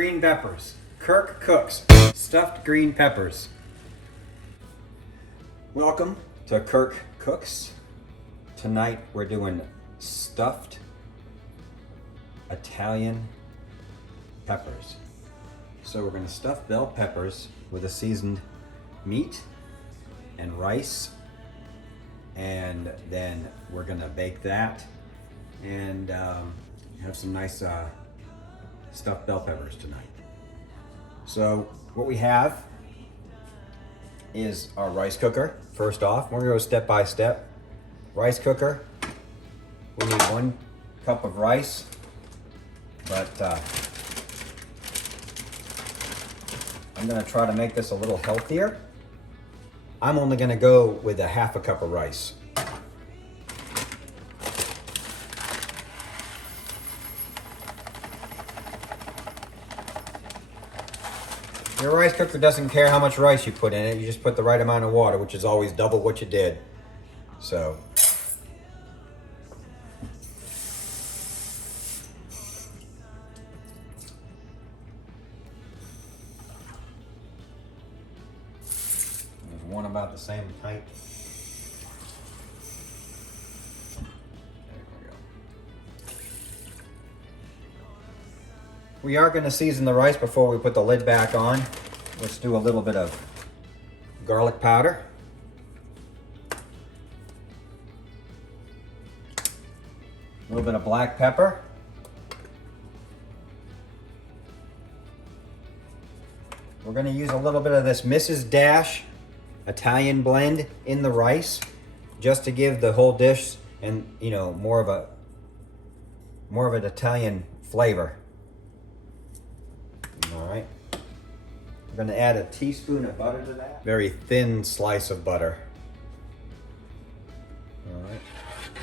green peppers. Kirk cooks stuffed green peppers. Welcome to Kirk Cooks. Tonight we're doing stuffed Italian peppers. So we're going to stuff bell peppers with a seasoned meat and rice, and then we're going to bake that and have some nice stuffed bell peppers tonight. So what we have is our rice cooker. First off, we're going to go step by step. Rice cooker. We need 1 cup of rice, but I'm going to try to make this a little healthier. I'm only going to go with a half a cup of rice. Your rice cooker doesn't care how much rice you put in it. You just put the right amount of water, which is always double what you did. So. There's one about the same height. There we go. We are going to season the rice before we put the lid back on. Let's do a little bit of garlic powder. A little bit of black pepper. We're going to use a little bit of this Mrs. Dash Italian blend in the rice, just to give the whole dish and more of an Italian flavor. All right. We're going to add a teaspoon of butter to that. Very thin slice of butter. All right.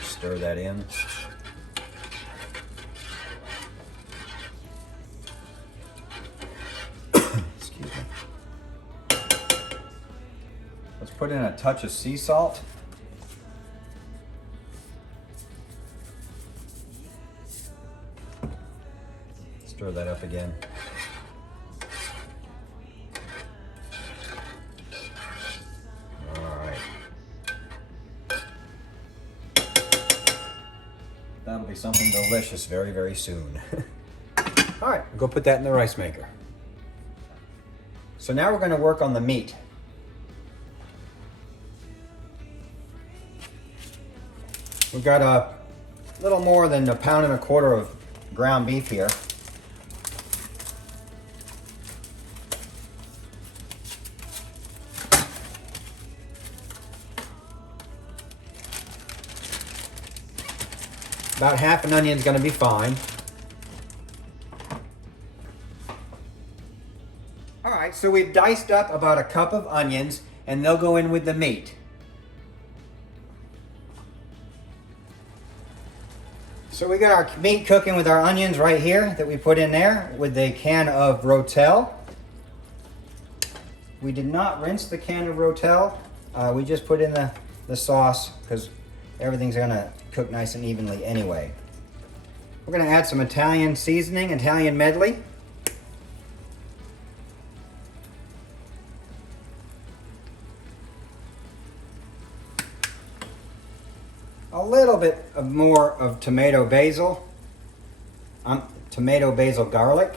Stir that in. Excuse me. Let's put in a touch of sea salt. Stir that up again. That'll be something delicious very, very soon. All right, go put that in the rice maker. So now we're going to work on the meat. We've got a little more than 1.25 pounds of ground beef here. About half an onion is going to be fine. All right, so we've diced up about 1 cup of onions, and they'll go in with the meat. So we got our meat cooking with our onions right here that we put in there with a can of Rotel. We did not rinse the can of Rotel. We just put in the sauce because everything's going to cook nice and evenly anyway. We're going to add some Italian seasoning, Italian medley. A little bit more of tomato basil garlic.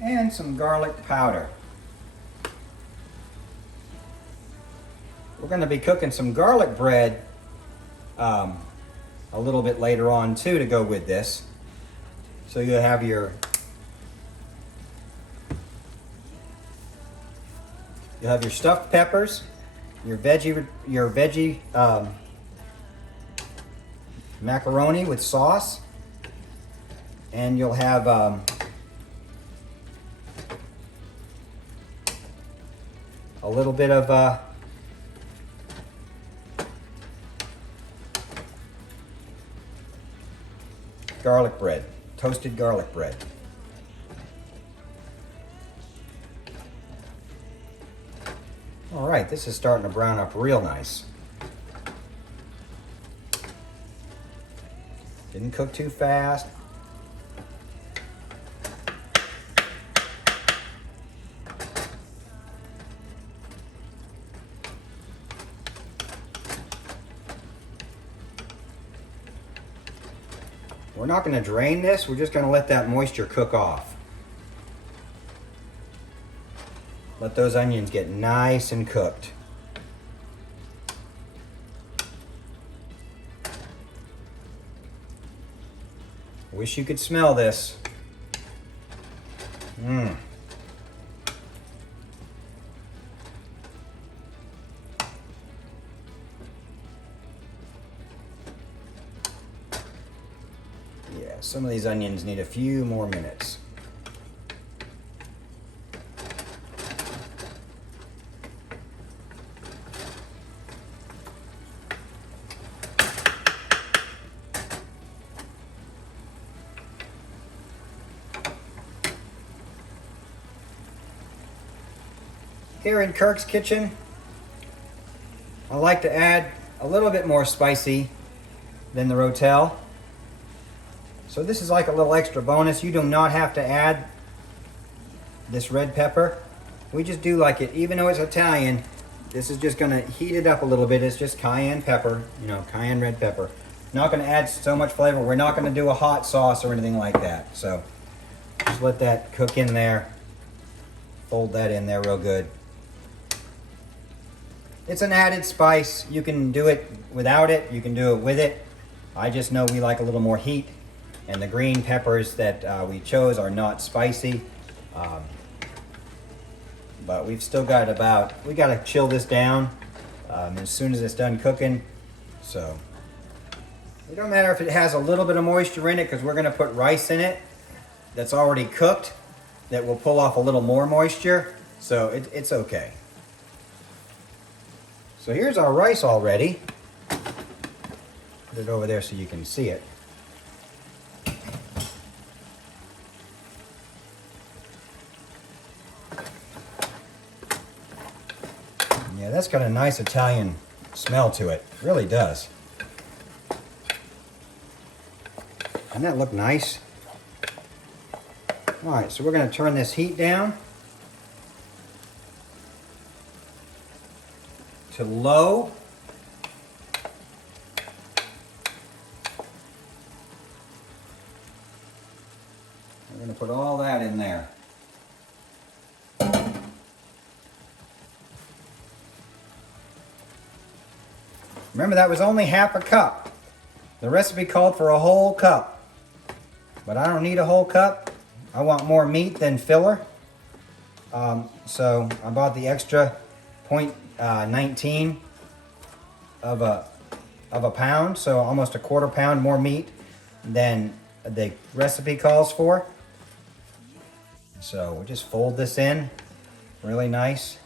And some garlic powder. We're going to be cooking some garlic bread a little bit later on too to go with this. So you'll have your stuffed peppers, your veggie macaroni with sauce, and you'll have a little bit of garlic bread, toasted garlic bread. All right, this is starting to brown up real nice. Shouldn't cook too fast. We're not going to drain this, we're just going to let that moisture cook off. Let those onions get nice and cooked. Wish you could smell this. Mmm. Yeah, some of these onions need a few more minutes. Here in Kirk's kitchen, I like to add a little bit more spicy than the Rotel. So this is like a little extra bonus. You do not have to add this red pepper. We just do like it, even though it's Italian, this is just gonna heat it up a little bit. It's just cayenne pepper, you know, cayenne red pepper. Not gonna add so much flavor. We're not gonna do a hot sauce or anything like that. So just let that cook in there. Fold that in there real good. It's an added spice. You can do it without it. You can do it with it. I just know we like a little more heat. And the green peppers that we chose are not spicy. But we've still got we got to chill this down as soon as it's done cooking. So it don't matter if it has a little bit of moisture in it, because we're going to put rice in it that's already cooked that will pull off a little more moisture. So it's okay. So here's our rice all ready. Put it over there so you can see it. Yeah, that's got a nice Italian smell to it. It really does. Doesn't that look nice? All right, so we're going to turn this heat down to low. We're going to put all that in there. Remember, that was only half a cup. The recipe called for a whole cup. But I don't need a whole cup. I want more meat than filler. So I bought the extra 0.19 of a pound, so almost a quarter pound more meat than the recipe calls for. So we just fold this in really nice.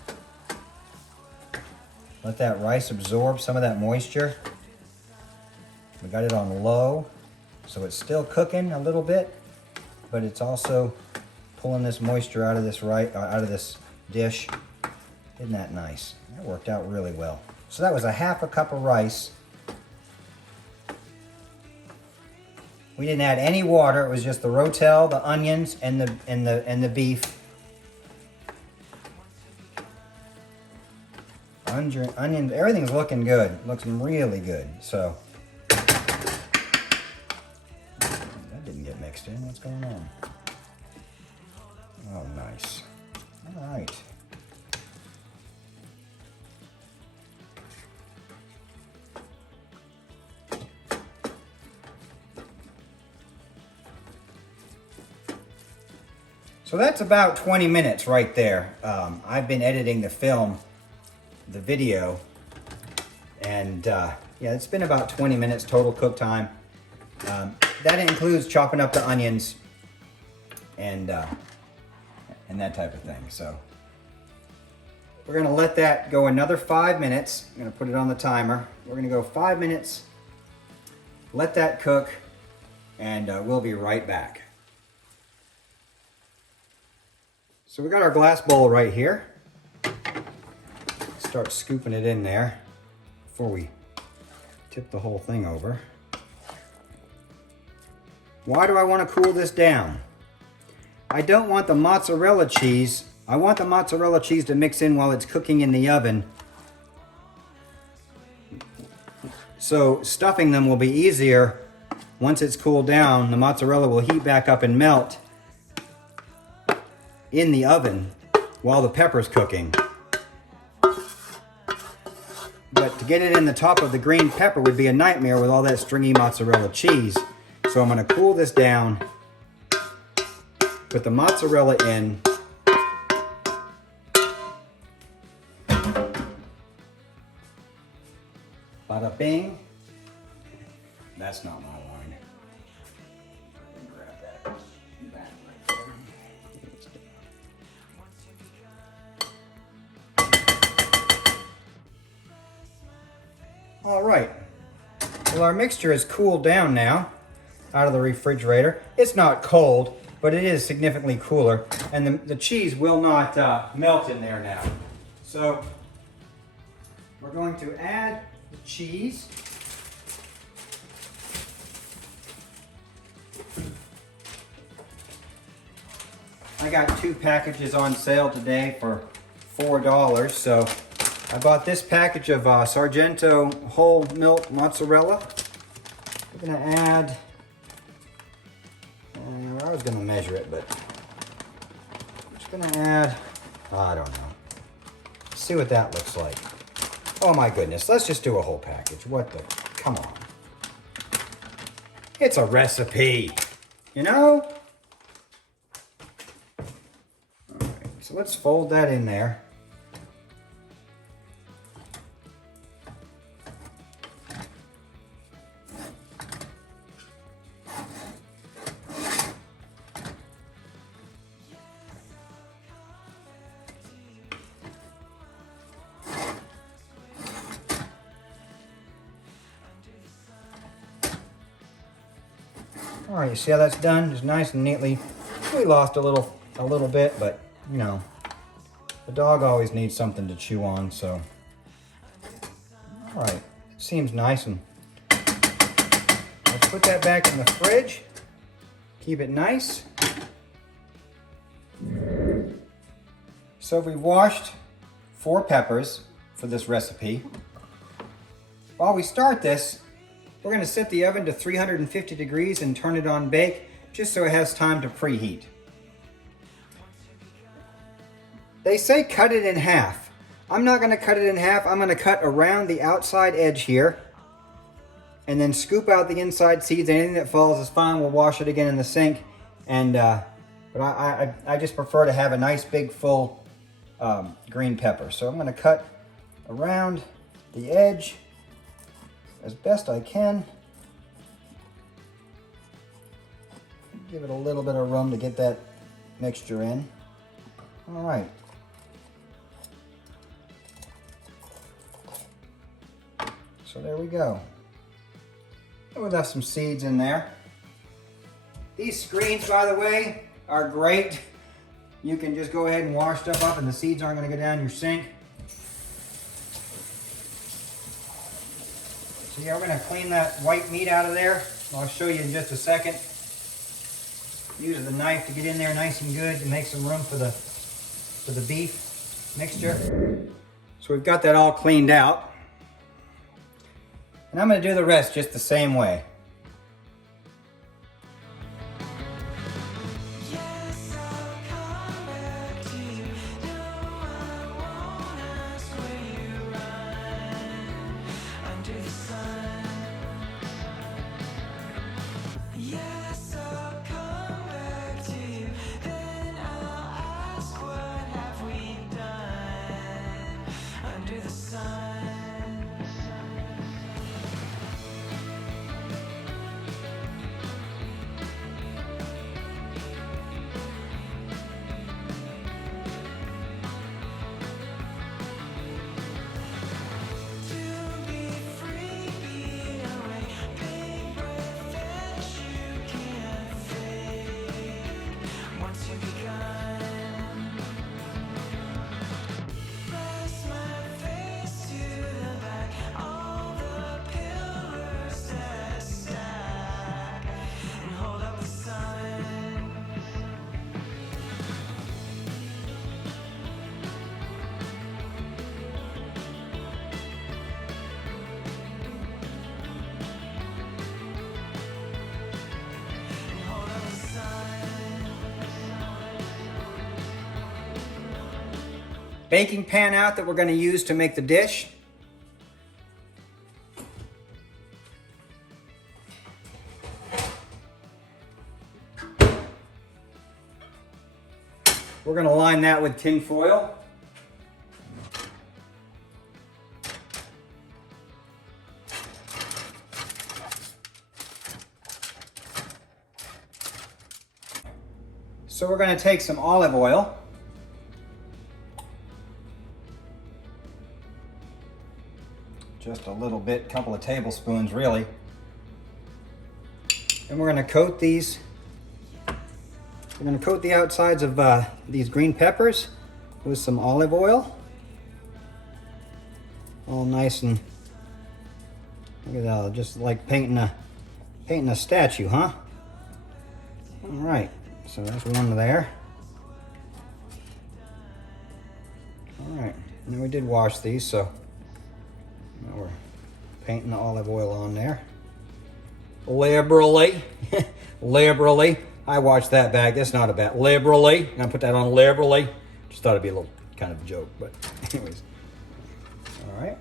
Let that rice absorb some of that moisture. We got it on low, so it's still cooking a little bit, but it's also pulling this moisture out of this dish. Isn't that nice? That worked out really well. So that was a half a cup of rice. We didn't add any water. It was just the Rotel, the onions, and the beef. Onions, everything's looking good. Looks really good. So that didn't get mixed in. What's going on? Oh, nice. All right. So that's about 20 minutes right there. I've been editing the video, and yeah, it's been about 20 minutes total cook time. That includes chopping up the onions and that type of thing. So we're gonna let that go another 5 minutes. I'm gonna put it on the timer. We're gonna go 5 minutes, let that cook, and we'll be right back. So we got our glass bowl right here. Start scooping it in there before we tip the whole thing over. Why do I want to cool this down? I don't want the mozzarella cheese. I want the mozzarella cheese to mix in while it's cooking in the oven. So stuffing them will be easier. Once it's cooled down, the mozzarella will heat back up and melt in the oven while the pepper's cooking. But to get it in the top of the green pepper would be a nightmare with all that stringy mozzarella cheese. So I'm going to cool this down, put the mozzarella in, bada bing. That's not my line. Grab that back right there. All right. Well, our mixture is cooled down now out of the refrigerator. It's not cold, but it is significantly cooler, and the cheese will not melt in there now. So we're going to add the cheese. I got 2 packages on sale today for $4, so I bought this package of Sargento whole milk mozzarella. We're gonna add, I was gonna measure it, but I'm just gonna add, I don't know. See what that looks like. Oh my goodness, let's just do a whole package. What the, come on. It's a recipe, you know? All right, so let's fold that in there. All right, you see how that's done? Just nice and neatly. We lost a little bit, but you know, the dog always needs something to chew on, so. All right, seems nice, and let's put that back in the fridge. Keep it nice. So we washed 4 peppers for this recipe. While we start this, we're going to set the oven to 350 degrees and turn it on bake, just so it has time to preheat. They say cut it in half. I'm not going to cut it in half. I'm going to cut around the outside edge here and then scoop out the inside seeds. Anything that falls is fine. We'll wash it again in the sink. And but I just prefer to have a nice big full green pepper. So I'm going to cut around the edge as best I can. Give it a little bit of room to get that mixture in. All right. So there we go. And we left some seeds in there. These screens, by the way, are great. You can just go ahead and wash stuff up and the seeds aren't going to go down your sink. So yeah, we're going to clean that white meat out of there. I'll show you in just a second. Use the knife to get in there nice and good to make some room for the beef mixture. So we've got that all cleaned out. And I'm going to do the rest just the same way. baking pan out that we're going to use to make the dish. We're going to line that with tin foil. So we're going to take some olive oil. Just a little bit, couple of tablespoons really. And we're going to coat these. We're going to coat the outsides of these green peppers with some olive oil. All nice and, look at that, just like painting a statue, huh? All right, so that's one there. All right, and we did wash these, so now we're painting the olive oil on there. Liberally, liberally. I watched that back. That's not a bad. Liberally. I'm gonna put that on liberally. Just thought it'd be a little kind of joke, but anyways. All right.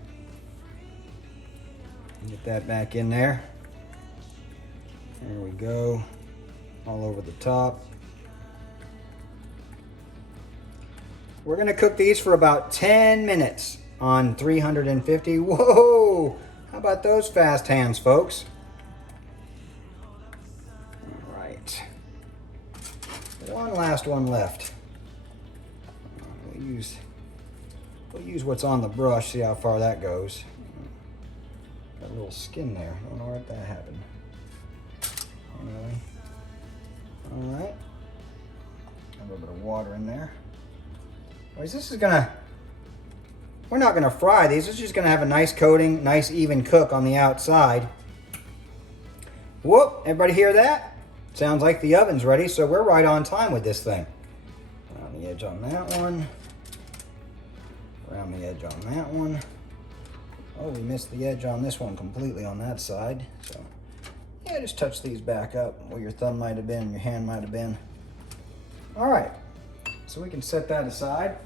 Get that back in there. There we go. All over the top. We're gonna cook these for about 10 minutes on 350. Whoa! How about those fast hands, folks? All right. One last one left. We'll use what's on the brush, see how far that goes. Got a little skin there. I don't know where that happened. Anyway. All right. A little bit of water in there. Anyways, this is gonna, we're not gonna fry these. It's just gonna have a nice coating, nice even cook on the outside. Whoop, everybody hear that? Sounds like the oven's ready, so we're right on time with this thing. Around the edge on that one. Around the edge on that one. Oh, we missed the edge on this one completely on that side. So, yeah, just touch these back up where your thumb might have been, your hand might have been. All right, so we can set that aside.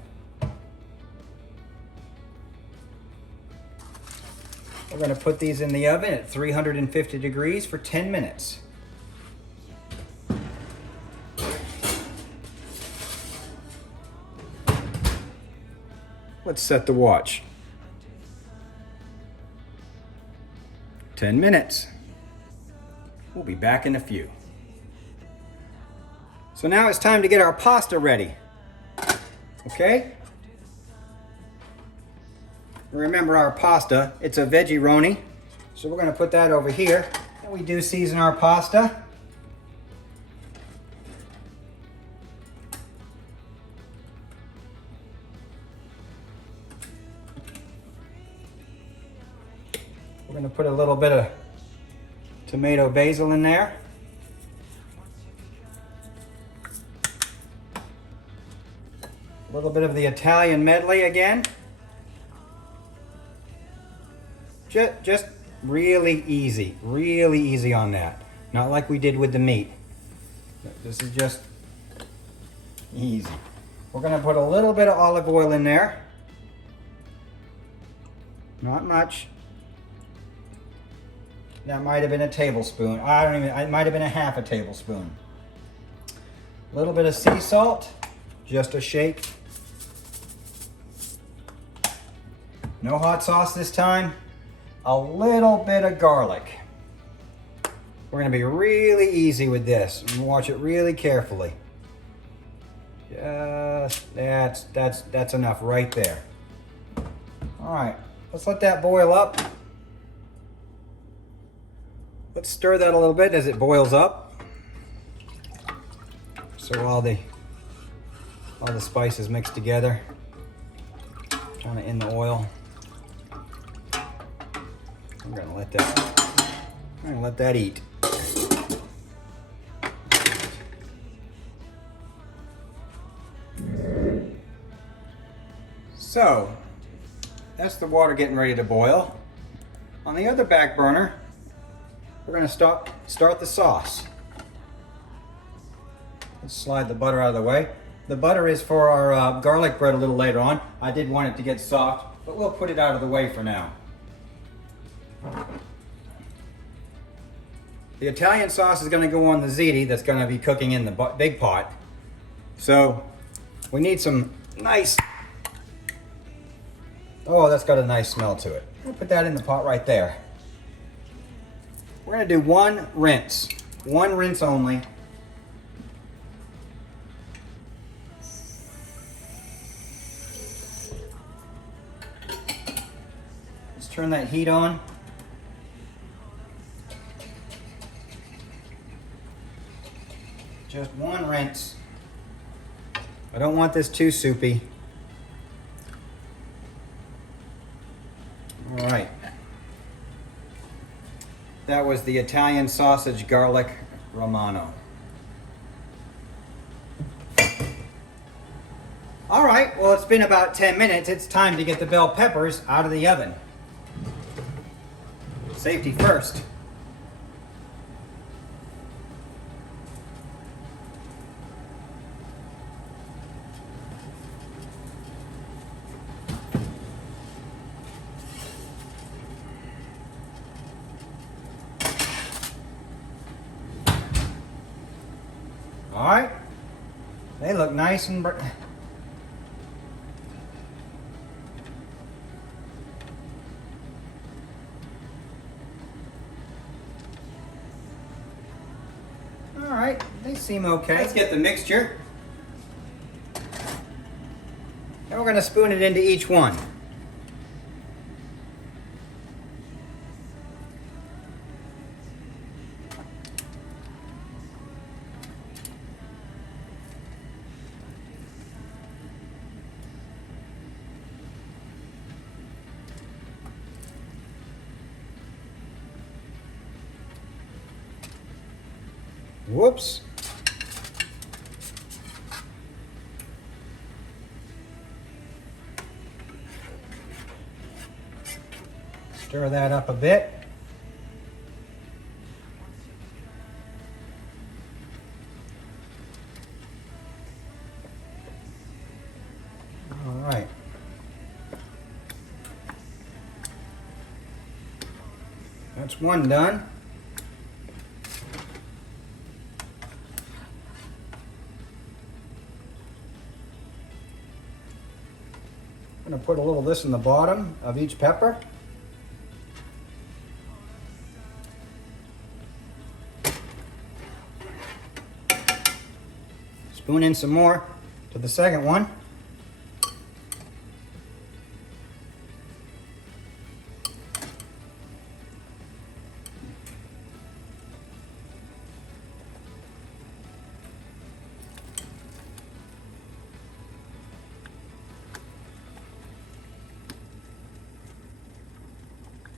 We're gonna put these in the oven at 350 degrees for 10 minutes. Let's set the watch. 10 minutes. We'll be back in a few. So now it's time to get our pasta ready. Okay? Remember our pasta, it's a veggie-roni. So we're gonna put that over here. And we do season our pasta. We're going to put a little bit of tomato basil in there. A little bit of the Italian medley again. Just really easy on that. Not like we did with the meat. This is just easy. We're going to put a little bit of olive oil in there. Not much. That might have been a tablespoon. It might have been a half a tablespoon. A little bit of sea salt, just a shake. No hot sauce this time. A little bit of garlic. We're gonna be really easy with this and watch it really carefully. Just, that's enough right there. All right, let's let that boil up. Let's stir that a little bit as it boils up. So all the spices mix together, kind of in the oil. I'm gonna let that eat. So that's the water getting ready to boil. On the other back burner, we're going to start the sauce. Let's slide the butter out of the way. The butter is for our garlic bread a little later on. I did want it to get soft, but we'll put it out of the way for now. The Italian sauce is going to go on the ziti that's going to be cooking in the big pot. So we need some nice, oh, that's got a nice smell to it. We'll put that in the pot right there. We're going to do one rinse only. Let's turn that heat on. Just one rinse. I don't want this too soupy. All right. That was the Italian sausage garlic romano. All right, well, it's been about 10 minutes. It's time to get the bell peppers out of the oven. Safety first. All right, they look nice and all right, they seem okay. Let's get the mixture. And we're going to spoon it into each one. Whoops. Stir that up a bit. All right. That's one done. I'm going to put a little of this in the bottom of each pepper. Spoon in some more to the second one.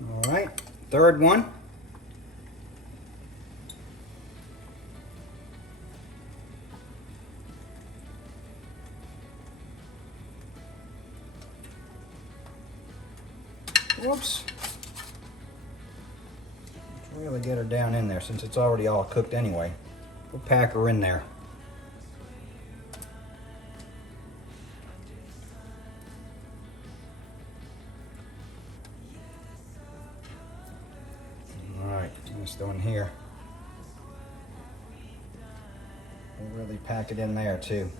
All right, third one. Whoops. Let's really get her down in there since it's already all cooked anyway. We'll pack her in there. This one here. We'll really pack it in there too.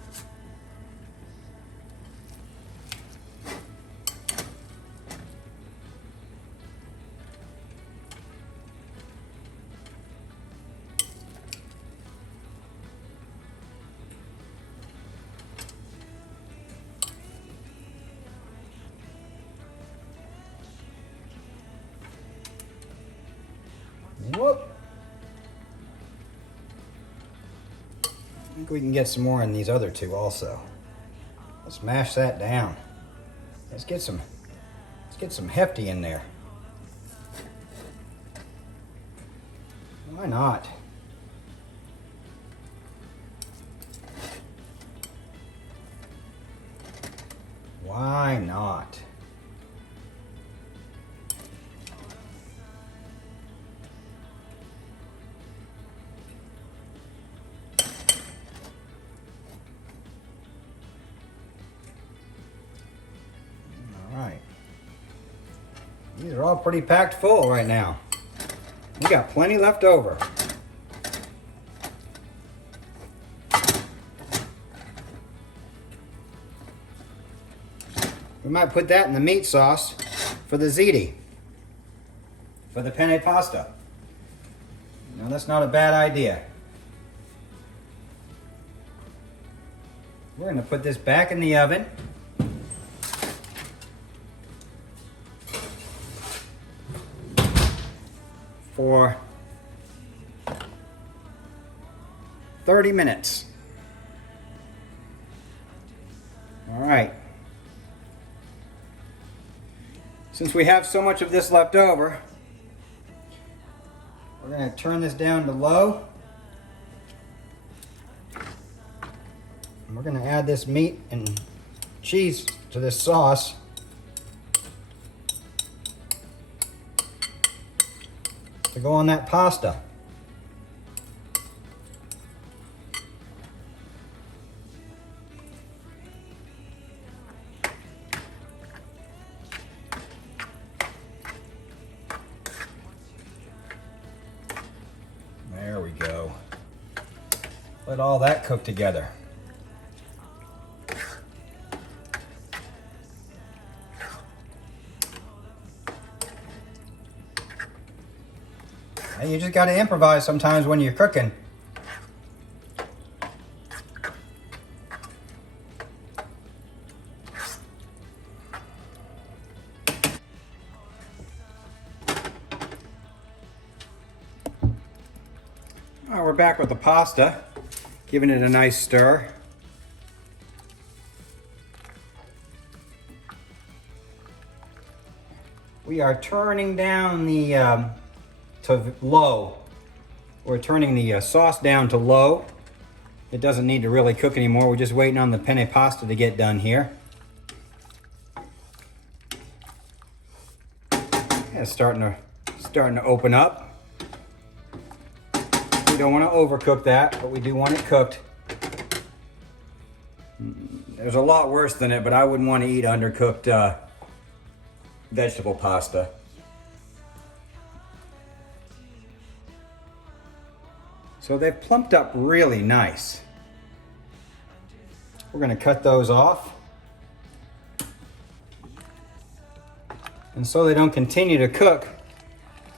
Whoop. I think we can get some more in these other two also. Let's mash that down. Let's get some hefty in there. Why not? Why not? These are all pretty packed full right now. We got plenty left over. We might put that in the meat sauce for the ziti, for the penne pasta. Now that's not a bad idea. We're going to put this back in the oven. For 30 minutes. All right. Since we have so much of this left over, we're going to turn this down to low. And we're going to add this meat and cheese to this sauce. To go on that pasta. There we go. Let all that cook together. You just got to improvise sometimes when you're cooking. All right, we're back with the pasta, giving it a nice stir. We are turning down the to low. We're turning the sauce down to low. It doesn't need to really cook anymore. We're just waiting on the penne pasta to get done here. Yeah, it's starting to open up. We don't want to overcook that, but we do want it cooked. There's a lot worse than it, but I wouldn't want to eat undercooked vegetable pasta. So they've plumped up really nice. We're going to cut those off. And so they don't continue to cook,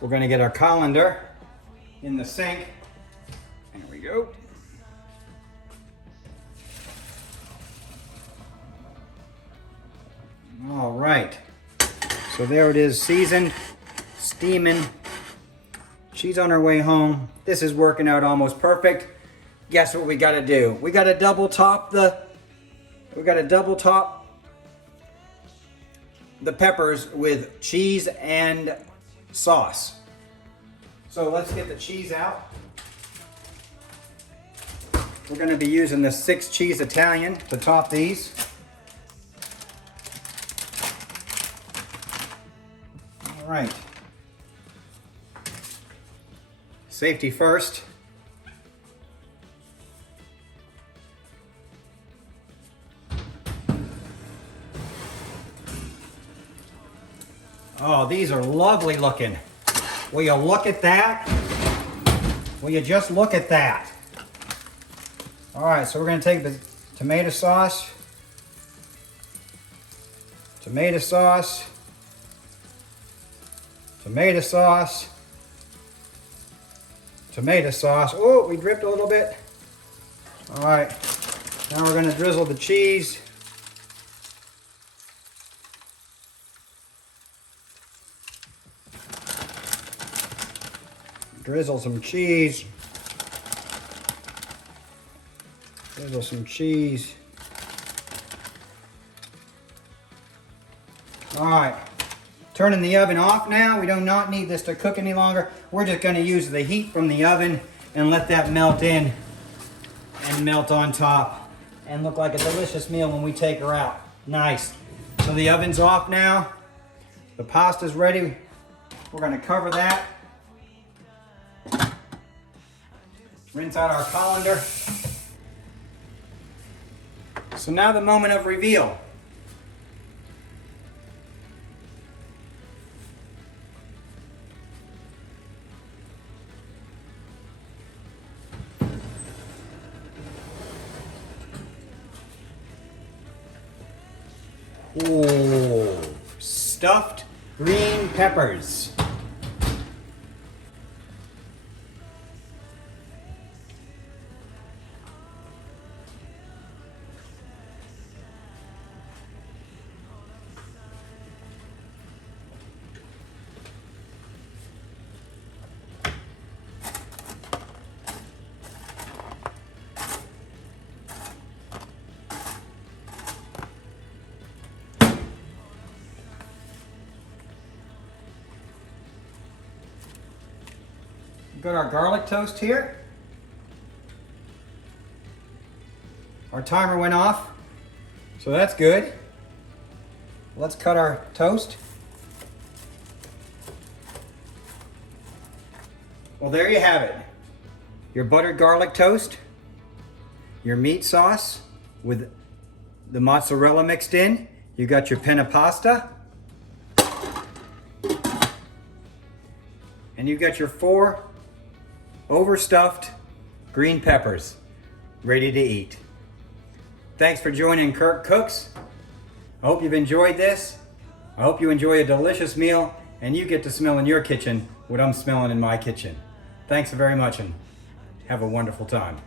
we're going to get our colander in the sink. There we go. All right. So there it is, seasoned, steaming. She's on her way home. This is working out almost perfect. Guess what we got to do? We got to double top the peppers with cheese and sauce. So let's get the cheese out. We're going to be using the 6 cheese Italian to top these. All right. Safety first. Oh, these are lovely looking. Will you look at that? Will you just look at that? All right, so we're going to take the tomato sauce, tomato sauce, tomato sauce, tomato sauce. Oh, we dripped a little bit. All right, now we're going to drizzle the cheese. Drizzle some cheese. Drizzle some cheese. All right, turning the oven off now. We do not need this to cook any longer. We're just going to use the heat from the oven and let that melt in and melt on top and look like a delicious meal when we take her out. Nice. So the oven's off now. The pasta's ready. We're going to cover that. Rinse out our colander. So now the moment of reveal. Oh, stuffed green peppers. Got our garlic toast here. Our timer went off, so that's good. Let's cut our toast. Well, there you have it. Your buttered garlic toast, your meat sauce with the mozzarella mixed in. You got your penne pasta. And you got your 4 overstuffed green peppers ready to eat. Thanks for joining Kirk Cooks. I hope you've enjoyed this. I hope you enjoy a delicious meal and you get to smell in your kitchen what I'm smelling in my kitchen. Thanks very much and have a wonderful time.